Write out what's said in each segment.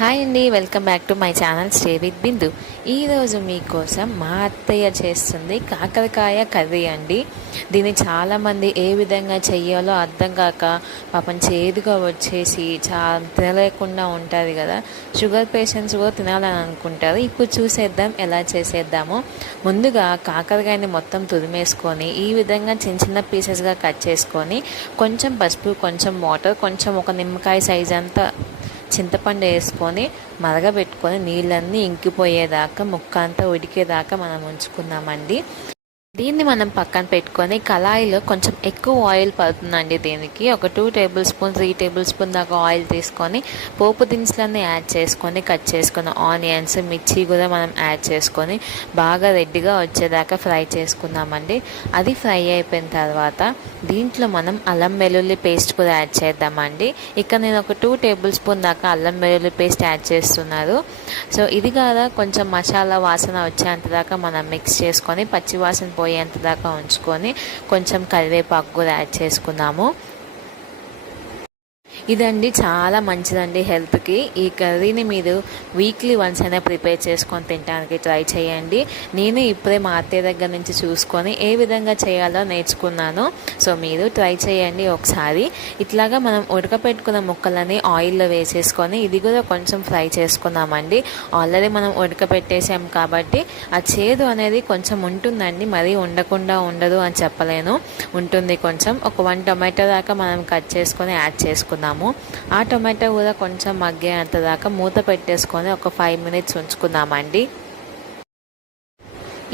Hi అండి, welcome back to my channel stay with Bindu. ఈరోజు మీకోసం మా అత్తయ్య చేస్తుంది కాకరకాయ కర్రీ అండి. దీన్ని చాలామంది ఏ విధంగా చెయ్యాలో అర్థం కాక పాపం చేదుగా వచ్చేసి తినలేకుండా ఉంటుంది కదా. షుగర్ పేషెంట్స్ కూడా తినాలని అనుకుంటారు. ఇప్పుడు చూసేద్దాం ఎలా చేసేద్దామో. ముందుగా కాకరకాయని మొత్తం తురిమేసుకొని ఈ విధంగా చిన్న చిన్న పీసెస్గా కట్ చేసుకొని కొంచెం పసుపు, కొంచెం వాటర్, కొంచెం ఒక నిమ్మకాయ సైజ్ అంతా చింతపండు వేసుకొని మరగబెట్టుకొని నీళ్ళన్నీ ఇంకిపోయేదాకా ముక్క అంతా ఉడికేదాకా మనం ఉంచుకుందామండి. దీన్ని మనం పక్కన పెట్టుకొని కళాయిలో కొంచెం ఎక్కువ ఆయిల్ పడుతుందండి. దీనికి ఒక 2 టేబుల్ స్పూన్ 3 టేబుల్ స్పూన్ దాకా ఆయిల్ తీసుకొని పోపు దినుసులన్నీ యాడ్ చేసుకొని కట్ చేసుకున్న ఆనియన్స్, మిర్చి కూడా మనం యాడ్ చేసుకొని బాగా రెడ్డిగా వచ్చేదాకా ఫ్రై చేసుకుందామండి. అది ఫ్రై అయిపోయిన తర్వాత దీంట్లో మనం అల్లం వెల్లుల్లి పేస్ట్ కూడా యాడ్ చేద్దామండి. ఇక్కడ నేను ఒక 2 టేబుల్ స్పూన్ దాకా అల్లం వెల్లుల్లి పేస్ట్ యాడ్ చేస్తున్నారు. సో ఇది కదా కొంచెం మసాలా వాసన వచ్చేంత దాకా మనం మిక్స్ చేసుకొని పచ్చి వాసన పోయేంత దాకా ఉంచుకొని కొంచెం కరివేపాకు కూడా యాడ్ చేసుకుందాము. ఇదండి చాలా మంచిదండి హెల్త్కి. ఈ కర్రీని మీరు వీక్లీ వన్స్ అయినా ప్రిపేర్ చేసుకొని తినడానికి ట్రై చేయండి. నేను ఇప్పుడే మా అత్తయ్య దగ్గర నుంచి చూసుకొని ఏ విధంగా చేయాలో నేర్చుకున్నాను. సో మీరు ట్రై చేయండి ఒకసారి. ఇట్లాగా మనం ఉడకపెట్టుకున్న ముక్కలని ఆయిల్లో వేసేసుకొని ఇది కూడా కొంచెం ఫ్రై చేసుకుందామండి. ఆల్రెడీ మనం ఉడకపెట్టేసాం కాబట్టి ఆ చేదు అనేది కొంచెం ఉంటుందండి, మరీ ఉండకుండా ఉండదు అని చెప్పలేను, ఉంటుంది కొంచెం. ఒక 1 టొమాటో దాకా మనం కట్ చేసుకొని యాడ్ చేసుకుందాము. ఆ టొమాటో కూడా కొంచెం మగ్గేంత దాకా మూత పెట్టేసుకొని ఒక 5 మినిట్స్ ఉంచుకుందామండి.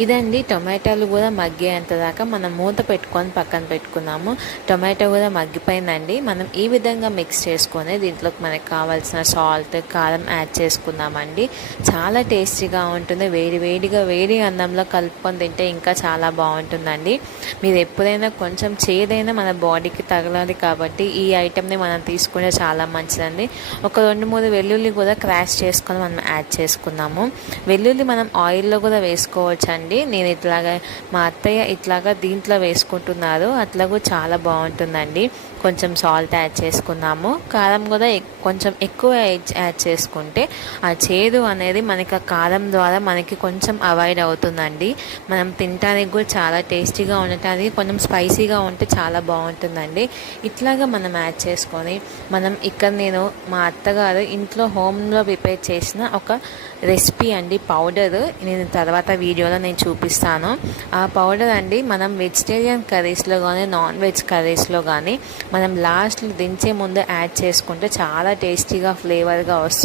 ఇదండి టొమాటోలు కూడా మగ్గేంత దాకా మనం మూత పెట్టుకొని పక్కన పెట్టుకున్నాము. టొమాటో కూడా మగ్గిపోయిందండి. మనం ఈ విధంగా మిక్స్ చేసుకొని దీంట్లోకి మనకు కావాల్సిన సాల్ట్, కారం యాడ్ చేసుకుందామండి. చాలా టేస్టీగా ఉంటుంది. వేడి అన్నంలో కలుపుకొని తింటే ఇంకా చాలా బాగుంటుందండి. మీరు ఎప్పుడైనా కొంచెం చేదైనా మన బాడీకి తగలాలి కాబట్టి ఈ ఐటెంని మనం తీసుకుంటే చాలా మంచిదండి. ఒక 2-3 వెల్లుల్లి కూడా క్రాష్ చేసుకొని మనం యాడ్ చేసుకున్నాము. వెల్లుల్లి మనం ఆయిల్లో కూడా వేసుకోవచ్చు. నేను ఇట్లాగా మా అత్తయ్య ఇట్లాగా దీంట్లో వేసుకుంటున్నారు. అట్లాగూ చాలా బాగుంటుందండి. కొంచెం సాల్ట్ యాడ్ చేసుకున్నాము. కారం కూడా కొంచెం ఎక్కువ యాడ్ చేసుకుంటే ఆ చేదు అనేది మనకి ఆ కారం ద్వారా మనకి కొంచెం అవాయిడ్ అవుతుందండి. మనం తినడానికి కూడా చాలా టేస్టీగా ఉండటానికి కొంచెం స్పైసీగా ఉంటే చాలా బాగుంటుందండి. ఇట్లాగా మనం యాడ్ చేసుకొని నేను మా అత్తగారు ఇంట్లో హోమ్లో ప్రిపేర్ చేసిన ఒక రెసిపీ అండి, పౌడర్. నేను తర్వాత వీడియోలో నేను చూపిస్తాను. ఆ పౌడర్ అండి మనం వెజిటేరియన్ కర్రీస్లో కానీ నాన్ వెజ్ కర్రీస్లో కానీ మనం లాస్ట్లో దించే ముందు యాడ్ చేసుకుంటే చాలా టేస్టీగా ఫ్లేవర్గా వస్తుంది.